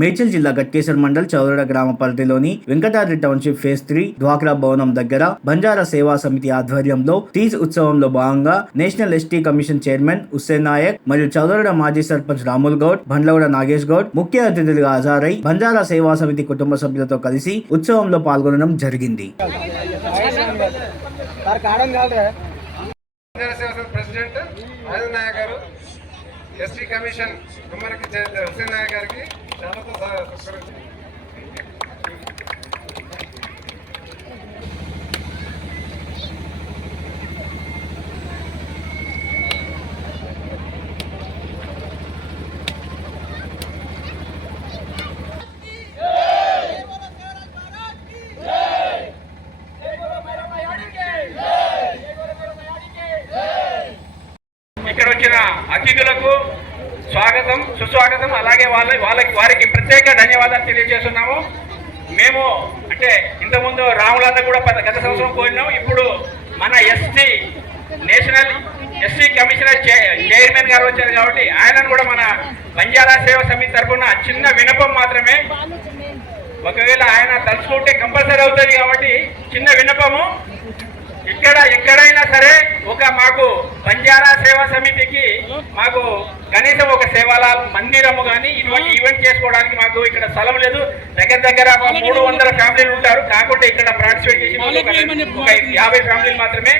మేడ్చల్ జిల్లా గట్టేశ్వర మండల్ చౌరడ గ్రామ పరిధిలోని వెంకటాద్రి టౌన్షిప్ ఫేస్ త్రీ డ్వాక్రా భవనం దగ్గర బంజారా సేవా సమితి ఆధ్వర్యంలో తీజ్ ఉత్సవంలో భాగంగా national ST commission chairman Hussain Naik మరియు చౌరడ మాజీ సర్పంచ్ రాముల్ గౌడ్ బండ్లగూడ నాగేష్ గౌడ్ ముఖ్య అతిథులుగా హాజరై బంజారా సేవా సమితి కుటుంబ సభ్యులతో కలిసి ఉత్సవంలో పాల్గొనడం జరిగింది. ప్రెసిడెంట్ నాయక్ ఎస్టీ కమిషన్ కుమ్మరికి హుసేన్ నాయక్ గారికి శాలతో సత్కరించారు ఇక్కడ వచ్చిన అతిథులకు స్వాగతం సుస్వాగతం. అలాగే వాళ్ళ వాళ్ళకి వారికి ప్రత్యేక ధన్యవాదాలు తెలియజేస్తున్నాము. మేము అంటే ఇంతకుముందు రాములన్న కూడా గత సంవత్సరం పోయినాం. ఇప్పుడు మన ST national SC commissioner chairman గారు వచ్చారు కాబట్టి ఆయనను కూడా మన బంజారా సేవ సమితి తరఫున చిన్న వినపం మాత్రమే. ఒకవేళ ఆయన తలుచుకుంటే కంపల్సరీ అవుతుంది కాబట్టి చిన్న వినపము ఇక్కడ ఎక్కడైనా సరే ఒక మాకు బంజారా సేవా సమితికి మాకు కనీసం ఒక సేవాల మందిరము కానీ ఇటువంటి ఈవెంట్ చేసుకోవడానికి మాకు ఇక్కడ స్థలం లేదు. దగ్గర దగ్గర మూడు వందల ఫ్యామిలీలు ఉంటారు. కాకుంటే ఇక్కడ పార్టిసిపేట్ చేసి ఒక- యాభై ఫ్యామిలీలు మాత్రమే.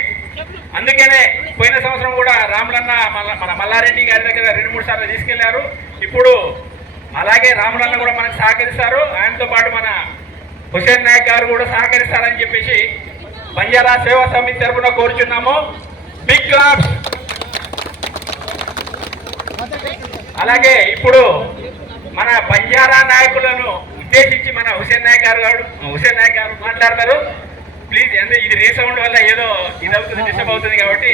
అందుకనే పోయిన సంవత్సరం కూడా రాములన్న మన- మన మల్లారెడ్డి గారి దగ్గర రెండు మూడు సార్లు తీసుకెళ్ళారు. ఇప్పుడు అలాగే రాములన్న కూడా మనకు సహకరిస్తారు. ఆయనతో పాటు మన హుసేన్ నాయక్ గారు కూడా సహకరిస్తారని చెప్పేసి బంజారా సేవా సమితి తరఫున కోరుచున్నాము. బిగ్ క్లాప్స్ అలాగే ఇప్పుడు మన బంజారా నాయకులను ఉద్దేశించి మన హుసేన్ నాయక్ గారు గారు హుసేన్ నాయక్ గారు మాట్లాడతారు. ప్లీజ్ అంటే ఇది రీసౌండ్ వల్ల ఏదో ఇది అవుతుంది డిస్టర్బ్ అవుతుంది కాబట్టి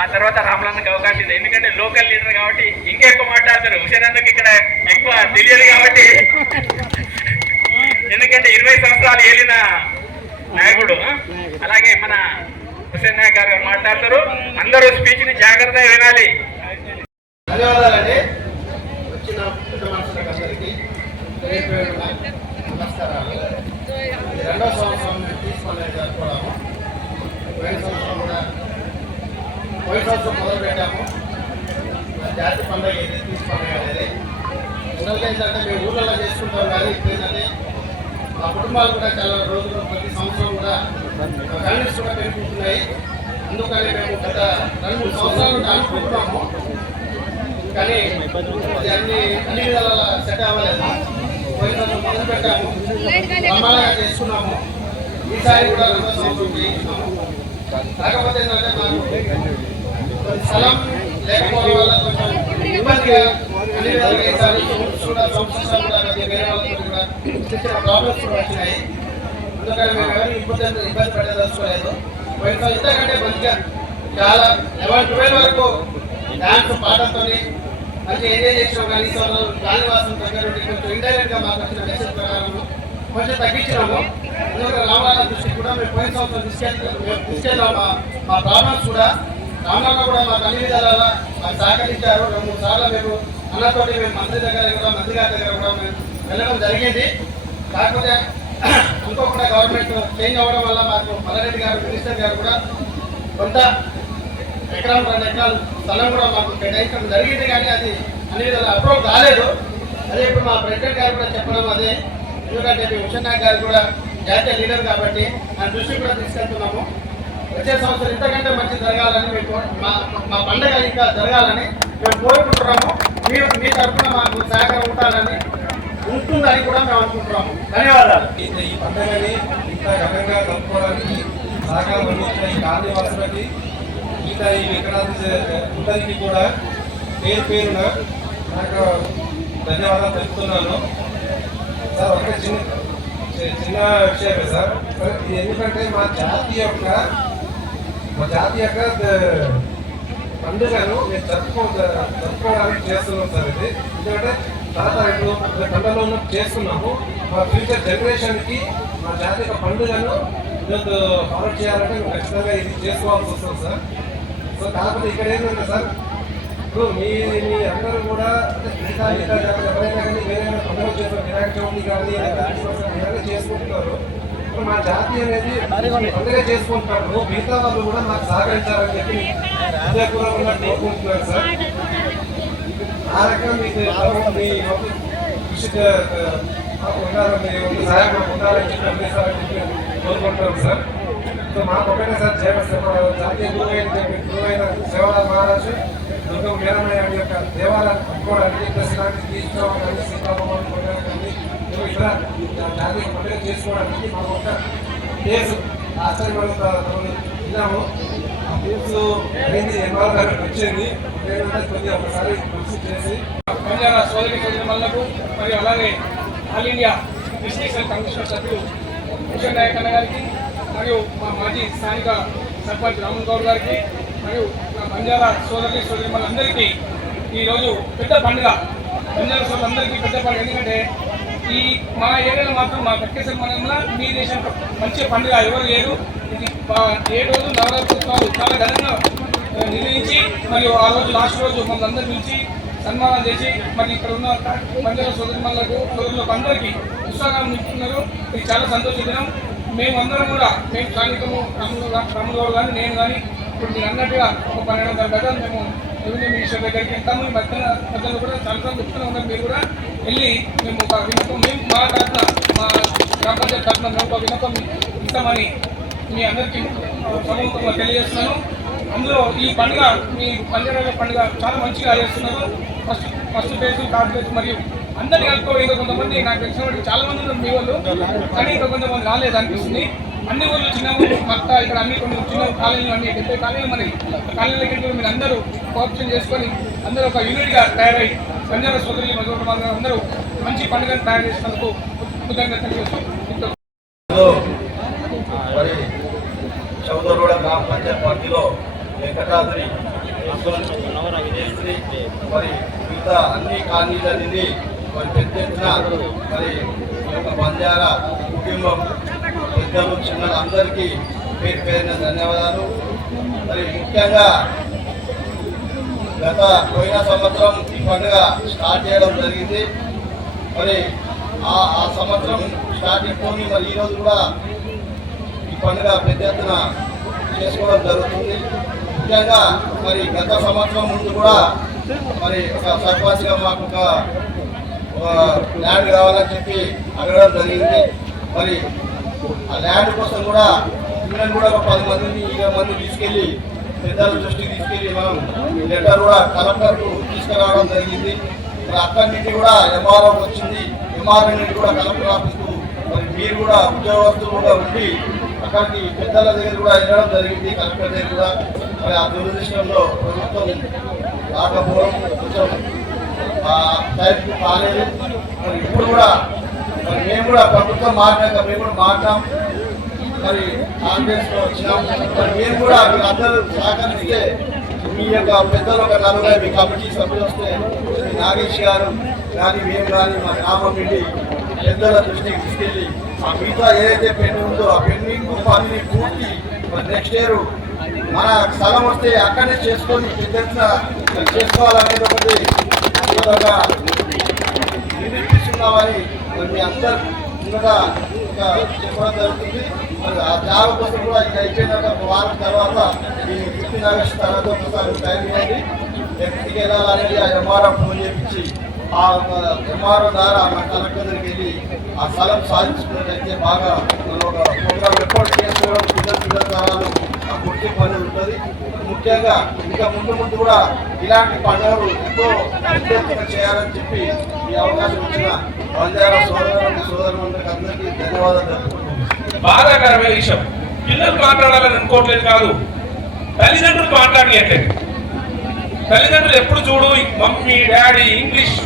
ఆ తర్వాత రామలన్నకి అవకాశం ఉంది. ఎందుకంటే లోకల్ లీడర్ కాబట్టి ఇంకా ఎక్కువ మాట్లాడతారు. హుసేన్ అన్నకి ఇక్కడ ఎక్కువ తెలియదు కాబట్టి. ఎందుకంటే ఇరవై సంవత్సరాలు ఏలిన నాయకుడు. అలాగే మన హుసేన్ నాయక్ గారు మాట్లాడతారు. అందరూ స్పీచ్ని జాగ్రత్తగా వినాలి. ధన్యవాదాలండి. వచ్చిన పెద్ద మనుషులకు అందరికీ పేరు నమస్కారాలు. రెండో సంవత్సరం మేము తీసుకొని జరుపుకోవడము పోయిన సంవత్సరం కూడా పోయిన సంవత్సరం మొదలు పెట్టాము జాతి పండుగ ఇది తీసుకొని అనేది మొదలుగా ఏంటంటే మేము ఊళ్ళలో చేసుకుంటాం కానీ ఇప్పుడు ఏంటంటే ఆ కుటుంబాలు కూడా చాలా రోజులు ప్రతి సంవత్సరం కూడా ఫ్యామిలీస్ కూడా పెరుగుతున్నాయి. అందుకని మేము గత రెండు మూడు సంవత్సరాల అనుకుంటున్నాము. కానీ అన్ని అన్ని విధాల సెట్ అవ్వలేదు. పోయిన సంవత్సరం మొదలు పెట్టాము. ప్రమాణంగా చేసుకున్నాము ఈసారి కూడా రెండో సంవత్సరం చేయించున్నాము కాకపోతే ఏంటంటే మాకు స్థలం లేకపోవడం వల్ల కొంచెం ఇబ్బందిగా అన్ని విధాలుగా ఈసారి కూడా సంవత్సరం కూడా వేరే వాళ్ళతో చిన్న ప్రాబ్లమ్స్ కూడా వచ్చినాయి అందుకని మేము ఎవరు ఇబ్బంది ఇబ్బంది పెట్టదలుచుకోలేదు పోయిన ఇంతకంటే మంచిగా చాలా లెవెన్ ట్వెల్వ్ వరకు డాన్స్ పాటలతో మంచి ఎంజాయ్ చేసినాం కానీ ఈ సంవత్సరం గాలివాసం దగ్గర నుండి కొంచెం ఇండైరెక్ట్ మాకు వచ్చిన మెసేజ్ ప్రకారం కొంచెం తగ్గించినాము ఎందుకంటే రామరాజ దృష్టికి కూడా మేము పోయిన సంవత్సరం తీసుకెళ్ళి తీసుకెళ్ళాం మా మా ప్రాబ్లమ్స్ కూడా రామరాజ కూడా మాకు అన్ని విధాల మాకు సహకరించారు రెండు మూడు సార్లు మేము అన్నతోటి మేము మంత్రి దగ్గర కూడా మంత్రి గారి దగ్గర కూడా మేము వెళ్ళడం జరిగింది. కాకపోతే అనుకోకుండా గవర్నమెంట్ చేంజ్ అవ్వడం వల్ల మాకు మల్లారెడ్డి గారు మినిస్టర్ గారు కూడా కొంత ఎకరం రెండు ఎకరాలు స్థలం కూడా మాకు కేటాయించడం జరిగింది కానీ అది అన్ని విధాలు అప్రూవ్ కాలేదు. అదే ఇప్పుడు మా ప్రెసిడెంట్ గారు కూడా చెప్పడం అదే. ఎందుకంటే మీ హుషన్ నాయక్ గారు కూడా జాతీయ లీడర్ కాబట్టి నా దృష్టి కూడా తీసుకెళ్తున్నాము. వచ్చే సంవత్సరం ఇంతకంటే మంచి జరగాలని మేము మా మా పండుగ ఇంకా జరగాలని మేము కోరుకుంటున్నాము. మీ మీ తరఫున మాకు సహకారం ఉంటారని ఉంటుందని కూడా మేము అనుకుంటున్నాము ధన్యవాదాలు. ఈ ఈ పండుగని ఇంత ఘనంగా జరుపుకోవడానికి సహకారం అందించిన ఈ కాలనీవాసులకి మిగతా ఈ అందరికీ కూడా పేరు పేరున నాకు ధన్యవాదాలు తెలుపుతున్నాను. సార్ ఒక చిన్న చిన్న విషయమే సార్. ఎందుకంటే మా జాతి యొక్క మా జాతి యొక్క పండుగను మేము జరుపుకో జరుపుకోవడానికి చేస్తున్నాం సార్ ఇది. ఎందుకంటే తరతరాలు పండుగలో ఉన్న చేస్తున్నాము. మా ఫ్యూచర్ జనరేషన్కి మా జాతీయ పండుగను ఈరోజు ఫాలో చేయాలంటే మేము ఖచ్చితంగా ఇది చేసుకోవాల్సి వస్తుంది సార్. సో కాకపోతే ఇక్కడ ఏంటంటే సార్ ఇప్పుడు మీ మీ అందరూ కూడా మిగతా మిగతా ఎవరైనా కానీ వేరే పండుగ చేస్తారు వినాయక చవితి కానీ ఏదైనా చేసుకుంటున్నారు. ఇప్పుడు మా జాతి అనేది పండుగ చేసుకుంటున్నారు. మిగతా వాళ్ళు కూడా మాకు సహకరించాలని చెప్పి హృదయపూర్వకంగా కోరుకుంటున్నారు సార్. ఆ రకంగా మీకు మీ ఉండాలని సహాయం చెప్పి అందిస్తారని చెప్పి కోరుకుంటున్నాం సార్. సో మాకు ఒకటే సార్ సేవ సేవ జాతీయ గురువు అయిన చెప్పి గురువు అయిన సేవల మహారాజు దుర్గం వీరమయ్య యొక్క దేవాలయాన్ని కట్టుకోవడానికి దర్శనానికి తీసుకోవడానికి సీతారామన్ పండుగ కానీ జాతీయ పండుగ చేసుకోవడానికి మాకు ఒక ఆ కేసు అనేది ఎంఆర్ గారికి వచ్చింది. తెలంగాణ కొద్దిగా సోదరి సోదరులకు మరియు అలాగే ఆల్ ఇండియా డిస్ట్రిక్ట్ కమిషనర్ సభ్యులు కిషన్ నాయక్ అన్న గారికి మరియు మా మాజీ స్థానిక సర్పంచ్ రామన్ గౌడ్ గారికి మరియు మా బంజారా సోదరి సోదరి అందరికీ ఈరోజు పెద్ద పండుగ. బంజారా సోదరులందరికీ పెద్ద పండుగ. ఎందుకంటే ఈ మా ఏరియాలో మాత్రం మా కట్టేశ్వర మండలంలో మీ దేశం మంచి పండుగ ఎవరు లేరు ఇది ఏడు ఏ రోజు నవరాత్రులు చాలా ఘనంగా నిర్ణయించి మరియు ఆ రోజు లాస్ట్ రోజు మమ్మల్ని అందరూ పిలిచి సన్మానం చేసి మరి ఇక్కడ ఉన్న మందిర సోదరులకు సోదరులకు అందరికీ ఉత్సాహం నింపుతున్నారు. ఇది చాలా సంతోషించడం మేమందరం కూడా మేము స్థానికము రాములు రాములు కానీ నేను కానీ ఇప్పుడు మీరు అన్నట్టుగా ఒక పన్నెండు వందల గజాలు మేము రెవెన్యూ మినిస్టర్ దగ్గరికి వెళ్తాము. ఈ మధ్యన మధ్యలో కూడా చాలా సార్లు చెప్తూనే ఉన్నారు. మీరు కూడా వెళ్ళి మేము ఒక వినపం మేము మా తరఫున మా గ్రామ పంచాయతీ తరఫున మేము ఒక వినపం ఇస్తామని మీ అందరికీ సమూహంగా తెలియజేస్తున్నాను. అందులో ఈ పండుగ మీ పంజాబ్ పండుగ చాలా మంచిగా చేస్తున్నారు. First first phase third phase మరియు అందరినీ కలుపుకోవడం ఇంకా కొంతమంది నాకు తెలిసిన వాళ్ళు చాలా మంది ఉన్నారు మీ వాళ్ళు. కానీ ఇంకా కొంతమంది రాలేదు అనిపిస్తుంది. అన్ని ఊర్లు చిన్న ఊళ్ళు మొత్తం ఇక్కడ అన్ని కొన్ని చిన్న కాలనీలు అన్ని డెబ్బై కాలనీలు మనకి కాలనీలకి మీరు అందరూ కోఆపరేషన్ చేసుకొని అందరూ ఒక యూనిట్గా తయారై పంజాబ్ సోదరులు మధుర అందరూ మంచి పండుగను తయారు చేసినందుకు కృతజ్ఞతలు చేస్తాం మరి గ్రామ పంచాయత్ పార్టీలో వెంకటాద్రి మరి మిగతా అన్ని కాలనీలన్నీ మరి పెద్ద ఎత్తున మరి ఈ యొక్క బంజార కుటుంబం పెద్దలు చిన్నలు అందరికీ పేరు పేరిన ధన్యవాదాలు. మరి ముఖ్యంగా గత పోయిన సంవత్సరం ఈ పండుగ స్టార్ట్ చేయడం జరిగింది. మరి ఆ ఆ సంవత్సరం స్టార్టింగ్ పోని మరి ఈరోజు కూడా ఈ పండుగ పెద్ద ఎత్తున చేసుకోవడం జరుగుతుంది. ముఖ్యంగా మరి గత సంవత్సరం ముందు కూడా మరి ఒక సర్పంచ్గా మాకు ఒక ఒక ల్యాండ్ కావాలని చెప్పి అడగడం జరిగింది. మరి ఆ ల్యాండ్ కోసం కూడా పిల్లలు కూడా ఒక పది మందిని ఇరవై మంది తీసుకెళ్ళి పెద్దల దృష్టికి తీసుకెళ్ళి మనం లెటర్ కూడా కలెక్టర్కు తీసుకురావడం జరిగింది. మరి అక్కడి నుండి కూడా ఎంఆర్ఓ వచ్చింది. ఎంఆర్ఓ నుండి కూడా కలెక్టర్ ఆఫీస్కు మరి మీరు కూడా ఉద్యోగస్తులు కూడా ఉండి అక్కడికి పెద్దల దగ్గర కూడా వెళ్ళడం జరిగింది కలెక్టర్ దగ్గర కూడా. మరి ఆ దురదృష్టంలో ప్రభుత్వం రాకపోవడం కొంచెం ఆ కాలేదు. మరి ఇప్పుడు కూడా మరి మేము కూడా ప్రభుత్వం మారినాక మేము కూడా మాట్లాం మరి కాంగ్రెస్లో వచ్చినాం. మరి మేము కూడా మీరు అందరూ సహకరిస్తే మీ యొక్క పెద్దలు ఒక నలుగురు మీ కమిటీ సభ్యులు వస్తే మీ నాగేష్ గారు కానీ మేము కానీ మా గ్రామం నుండి పెద్దల దృష్టికి తీసుకెళ్ళి ఆ మిగతా ఏదైతే పెన్ను ఉందో ఆ పెన్నింగ్ పనిని పూర్తి మరి నెక్స్ట్ ఇయర్ మన స్థలం వస్తే అక్కడనే చేసుకొని పెద్ద ఎత్తున నిరూపిస్తున్నామని మరి మీ అందరు ముందుగా చెప్పడం జరుగుతుంది. మరి ఆ జాబ్ కోసం కూడా ఇక అయిపోయినాక ఒక వారం తర్వాత ఈ ఫిఫ్టీన్ ఆగస్ట్ తర్వాత ఒకసారి టైం ఇవ్వండి ఎక్కడికి వెళ్ళాలనేది ఆ ఎంఆర్ఓ ఫోన్ చేయించి ఆ ఎంఆర్ఓ ద్వారా మన కలెక్టర్ దగ్గరికి వెళ్ళి ఆ స్థలం సాధించుకున్నట్లయితే బాగా మనం ఒక ప్రోగ్రామ్ రిపోర్ట్ చేసుకోవడం పిల్లల పిల్లల తరాలు పని ఉంటుంది. ముఖ్యంగా ఇంకా ముందు ముందు కూడా ఇలాంటి పండుగలు ఎంతో చేయాలని చెప్పి ఈ అవకాశం ఇచ్చిన బంజారా సోదరులకు సోదరులందరికీ అందరికీ ధన్యవాదాలు బాధాకరమైన విషయం. పిల్లలు మాట్లాడాలని అనుకోవట్లేదు కాదు. తల్లిదండ్రులు మాట్లాడట్లేదు. తల్లిదండ్రులు ఎప్పుడు చూడు మమ్మీ డాడీ ఇంగ్లీష్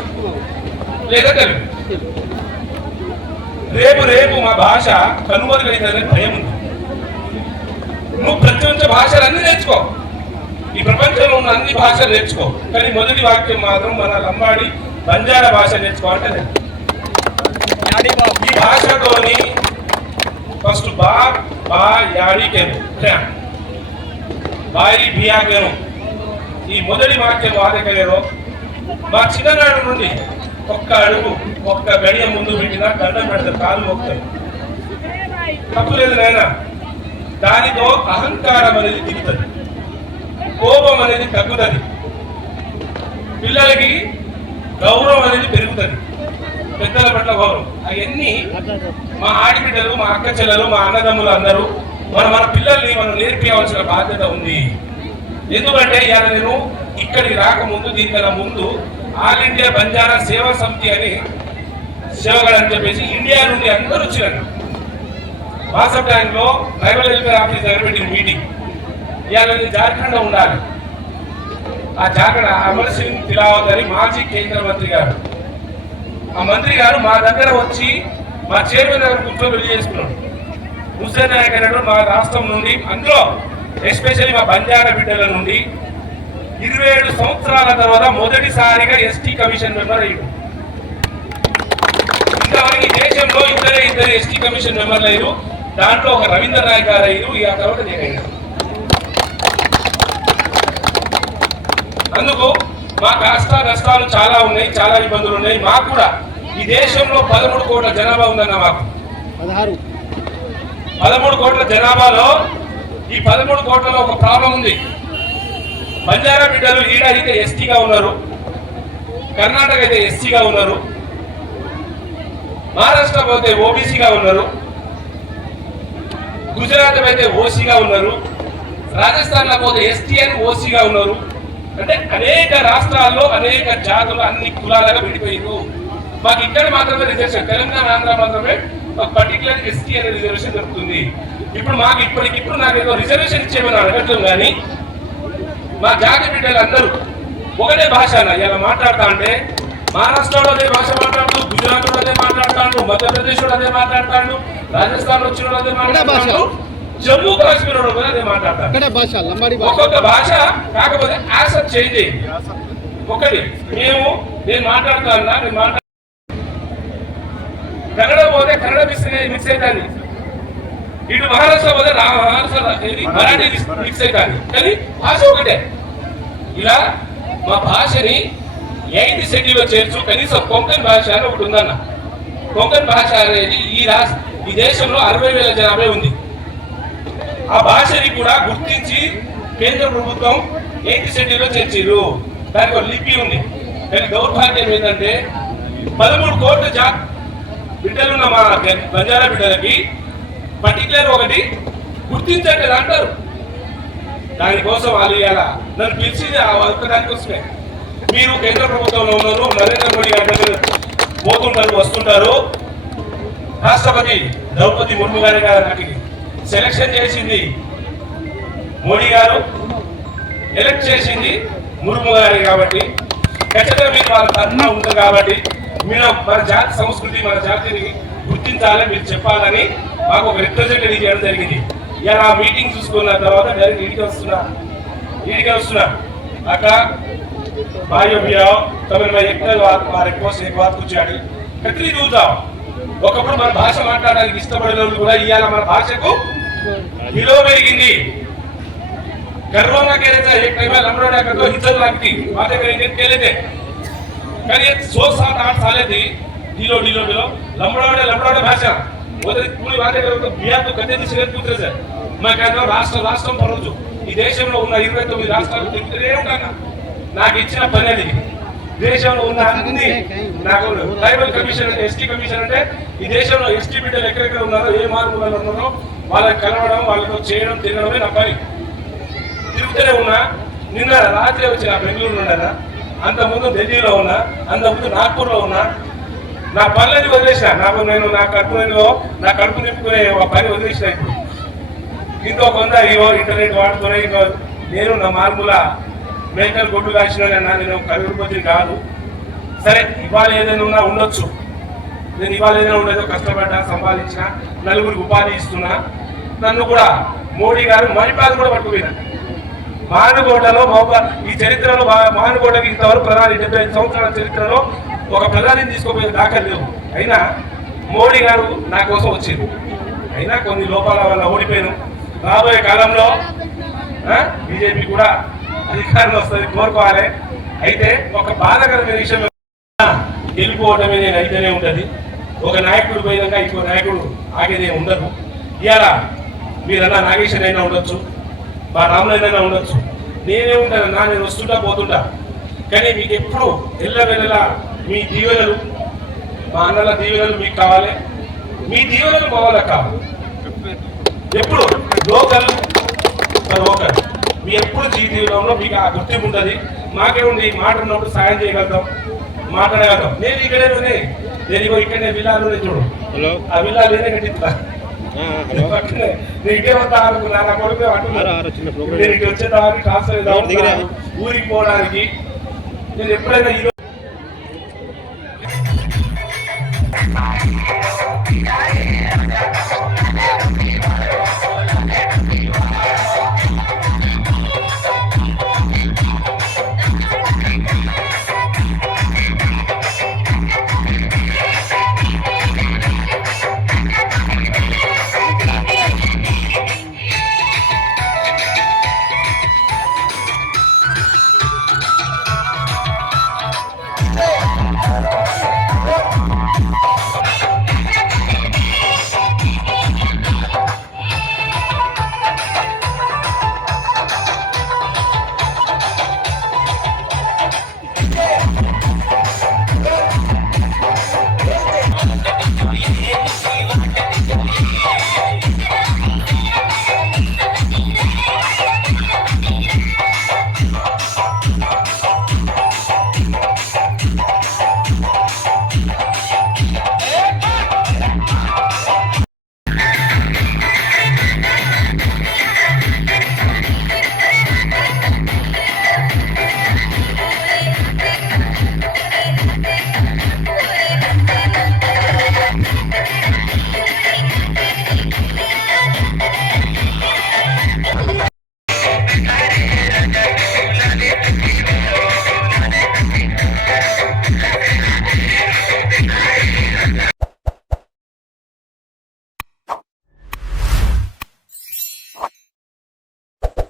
లేదా తెలుగు. రేపు రేపు మా భాష కనుమరుగైందని భయం ఉంది నువ్వు ప్రపంచ అన్ని నేర్చుకో. ఈ ప్రపంచంలో ఉన్న అన్ని భాషలు నేర్చుకో. కానీ మొదటి వాక్యం మాత్రం మన లంబాడి బంజారా భాష నేర్చుకో అంటే ఈ భాషతోని ఫస్ట్ బా బా యాడి కేను. బాయి బియా కేను. ఈ మొదటి వాక్యం వాదకలేదో మా చిన్ననాడు నుండి ఒక్క అడుగు ఒక్క గడియ ముందు పెట్టినా దండం పెడతారు కాలు మొక్కుతాయి తప్పు లేదు నాయనా. దానితో అహంకారం అనేది దిగుతుంది కోపం అనేది తగ్గుతుంది. పిల్లలకి గౌరవం అనేది పెరుగుతుంది. పెద్దల పట్ల గౌరవం. అవన్నీ మా ఆడబిడ్డలు మా అక్క చెల్లెలు మా అన్నదమ్ములు అందరూ మన మన పిల్లల్ని మనం నేర్పించవలసిన బాధ్యత ఉంది. ఎందుకంటే ఇవాళ నేను ఇక్కడికి రాకముందు దీనికన్నా ముందు ఆల్ ఇండియా బంజారా సేవా సమితి అని సేవలు అని చెప్పేసి ఇండియా నుండి అందరూ వచ్చినారు వాట్సాప్ టైంలో ట్రైబల్ వెల్ఫేర్ ఆఫీస్ దగ్గర పెట్టిన మీటింగ్. ఇవాళ జార్ఖండ్ ఉండాలి. ఆ జార్ఖండ్ అమర్ సింగ్ తిలావత్ అని మాజీ కేంద్ర మంత్రి గారు. ఆ మంత్రి గారు మా దగ్గర వచ్చి మా చైర్మన్ దగ్గర కూర్చొని చేసుకున్నాడు. హుస్సేన్ నాయక్ అనేటువంటి మా రాష్ట్రం నుండి అందులో ఎస్పెషల్లీ మా బంజారా బిడ్డల నుండి ఇరవై ఏడు సంవత్సరాల తర్వాత మొదటిసారిగా ఎస్టీ కమిషన్ మెంబర్ అయ్యాడు. ఇంతవరకు ఈ దేశంలో ఇద్దరే ఇద్దరు ఎస్టీ కమిషన్ మెంబర్లు అయ్యారు. దాంట్లో ఒక రవీంద్ర నాయక్ గారు అయ్యారు ఈ ఆ తర్వాత అందుకు మా కష్ట నష్టాలు చాలా ఉన్నాయి చాలా ఇబ్బందులు ఉన్నాయి. మాకు కూడా ఈ దేశంలో పదమూడు కోట్ల జనాభా ఉందన్న మాకు. పదమూడు కోట్ల జనాభాలో ఈ పదమూడు కోట్లలో ఒక ప్రాబ్లం ఉంది. బంజారా బిడ్డలు ఈడ అయితే ఎస్టీగా ఉన్నారు. కర్ణాటక అయితే ఎస్సీగా ఉన్నారు. మహారాష్ట్ర పోతే ఓబీసీగా ఉన్నారు. గుజరాత్ అయితే ఓసీగా ఉన్నారు రాజస్థాన్లో పోతే ఎస్టీ అని ఓసీగా ఉన్నారు. అంటే అనేక రాష్ట్రాల్లో అనేక జాతులు అన్ని కులాలుగా విడిపోయారు మాకు ఇక్కడ మాత్రమే రిజర్వేషన్ తెలంగాణ ఆంధ్ర మాత్రమే పర్టికులర్ ఎస్టీ అనే రిజర్వేషన్ దొరుకుతుంది. ఇప్పుడు మాకు ఇప్పటికిప్పుడు నాకు ఏదో రిజర్వేషన్ ఇచ్చేమని అడగట్లేదు కానీ మా జాతి బిడ్డలు అందరూ ఒకటే భాష అన్న ఇలా మాట్లాడతా అంటే మహారాష్ట్రలో అదే భాష మాట్లాడుతూ గుజరాత్లో అదే మాట్లాడతాడు మధ్యప్రదేశ్లో అదే మాట్లాడతాడు రాజస్థాన్లో వచ్చిన అదే మాట్లాడతాడు జమ్మూ కాశ్మీర్లో కూడా అదే లంబాడి ఒక్కొక్క భాష కాకపోతే యాసెప్ట్ చేంజ్ అయింది. ఒకటి మేము నేను మాట్లాడుతా అన్నా నేను మాట్లా కన్నడ పోతే కన్నడ మిక్స్ మిక్స్ అవుతాను ఇటు మహారాష్ట్ర పోతే రా మహారాష్ట్ర మరాఠీ మిక్స్ అవుతాను కానీ భాష ఒకటే. ఇలా మా భాషని ఎయిత్ షెడ్యూల్లో చేర్చు కనీసం కొంకణ్ భాష అని ఒకటి ఉందన్న. కొంకణ్ భాష అనేది ఈ రాష్ట్ర ఈ దేశంలో అరవై వేల జనాభా ఉంది. ఆ భాషని కూడా గుర్తించి కేంద్ర ప్రభుత్వం ఎయిత్ షెడ్యూల్లో చేర్చారు దానికి ఒక లిపి ఉంది. కానీ దౌర్భాగ్యం ఏంటంటే పదమూడు కోట్ల జా బిడ్డలున్న మా బంజారా బిడ్డలకి పర్టికులర్ ఒకటి గుర్తించట్లేదు అంటారు. దానికోసం వాళ్ళు ఇవాళ నన్ను పిలిచింది ఆ ఒక్క వస్తున్నాయి మీరు కేంద్ర ప్రభుత్వంలో ఉన్నారు నరేంద్ర మోడీ గారి పోతుంటారు వస్తుంటారు. రాష్ట్రపతి ద్రౌపది ముర్ము గారి గారు నాకు సెలక్షన్ చేసింది మోడీ గారు ఎలక్ట్ చేసింది ముర్ము గారి కాబట్టి ఖచ్చితంగా మీరు వాళ్ళ తరఫున ఉంటుంది కాబట్టి మీరు మన జాతి సంస్కృతి మన జాతిని గుర్తించాలని మీరు చెప్పాలని మాకు ఒక రిప్రజెంటేటివ్ చేయడం జరిగింది. ఇలా ఆ మీటింగ్ చూసుకున్న తర్వాత డైరెక్ట్ ఇంటికి వస్తున్నా ఇంటికి వస్తున్నా. అక్కడ ભાઈઓ ભીઓ તમે એક વાત మా రిక్వెస్ట్ એક વાત కూర్చాడు ప్రతి చూద్దాం ఒకప్పుడు మన భాష మాట్లాడడానికి ఇష్టపడిన వాళ్ళు కూడా ఇవాళ మన భాషకు? విలువ పెరిగింది. గర్వంగా కేలేదా ఏ టైమే లమ్మడోనే కదో హిజ్జత్ లాగతి మా దగ్గర ఇండియన్ కేలేదే కానీ సో సాత్ ఆట్ సాలేది? ఢీలో ఢీలో ఢీలో. లమ్మడోనే లమ్మడోనే భాష. ఓదరి కూలి వాదే కదో బియాకు కదే దిశగా కూతురే సార్. మా రాష్ట్ర రాష్ట్రం పరవచ్చు ఈ దేశంలో ఉన్న ఇరవై తొమ్మిది రాష్ట్రాలు తిరుగుతూనే ఉంటాను నాకు ఇచ్చిన పని అది. దేశంలో ఉన్న అన్ని నాకు ట్రైబల్ కమిషన్ అంటే ఎస్టీ కమిషన్ అంటే ఈ దేశంలో ఎస్టీ బిడ్డలు ఎక్కడెక్కడ ఉన్నారో ఏ మార్పులలో ఉన్నారో వాళ్ళకి కలవడం వాళ్ళతో చేయడం తినడమే నా పని. తిరుగుతూనే ఉన్నా. నిన్న రాత్రి వచ్చి నా బెంగళూరు ఉండనా అంత ముందు ఢిల్లీలో ఉన్నా అంత ముందు నాగ్పూర్లో ఉన్నా. నా పనులని వదిలేసిన. నాకు నేను నా కడుపులో నా కడుపు నింపుకునే ఒక పని వదిలేసిన ఇప్పుడు. ఇంకో కొంత ఇగో ఇంటర్నెట్ వాడుకునే ఇంకో నేను నా మార్ముల మేకలు గొడ్డు కాసినా నేను కలుగురిపోతే కాదు. సరే ఇవాళ ఏదైనా ఉన్నా ఉండొచ్చు. నేను ఇవాళ ఏదైనా ఉండేదో కష్టపడ్డా సంపాదించిన నలుగురికి ఉపాధి ఇస్తున్నా. నన్ను కూడా మోడీ గారు మణిపాల్ కూడా పట్టుకుపోయినా. మానుకోటలో ఈ చరిత్రలో మానుకోటకి ఇంతవరకు ప్రధాని డెబ్బై ఐదు సంవత్సరాల చరిత్రలో ఒక ప్రధానిని తీసుకోపోయే దాఖలు లేవు. అయినా మోడీ గారు నా కోసం వచ్చింది అయినా కొన్ని లోపాల వల్ల ఓడిపోయాను. రాబోయే కాలంలో బీజేపీ కూడా అధికారం వస్తుంది కోరుకోవాలి. అయితే ఒక బాధాకరమైన విషయం వెళ్ళిపోవటమే నేను అయితేనే ఉంటుంది. ఒక నాయకుడు పోయినాక ఇంకో నాయకుడు ఆగేదే ఉండదు. ఇవాళ మీరన్నా నాగేశ్వర అయినా ఉండొచ్చు మా రాములైనా ఉండొచ్చు. నేనే ఉంటాను నా నేను వస్తుంటా పోతుంటా. కానీ మీకు ఎప్పుడు ఎల్లవెల్లలా మీ దీవెనలు మా అన్నల దీవెనలు మీకు కావాలి. మీ దీవెనలు మా వాళ్ళకి కావాలి. ఎప్పుడు లోకల్ లోకల్. మీ ఎప్పుడు జీవితంలో మీకు ఆ గుర్తింపు ఉంటుంది? మాకేముంది? మాట ఉన్నప్పుడు సాయం చేయగలుగుతాం మాట్లాడగలుగుతాం. నేను ఇక్కడే ఉన్నాయి నేను ఇగో ఇక్కడనే విల్లాలు చూడు. హలో. ఆ విల్లాలు నేనే కట్టిస్తా. ఊరికి పోవడానికి. నేను ఎప్పుడైనా ఈరోజు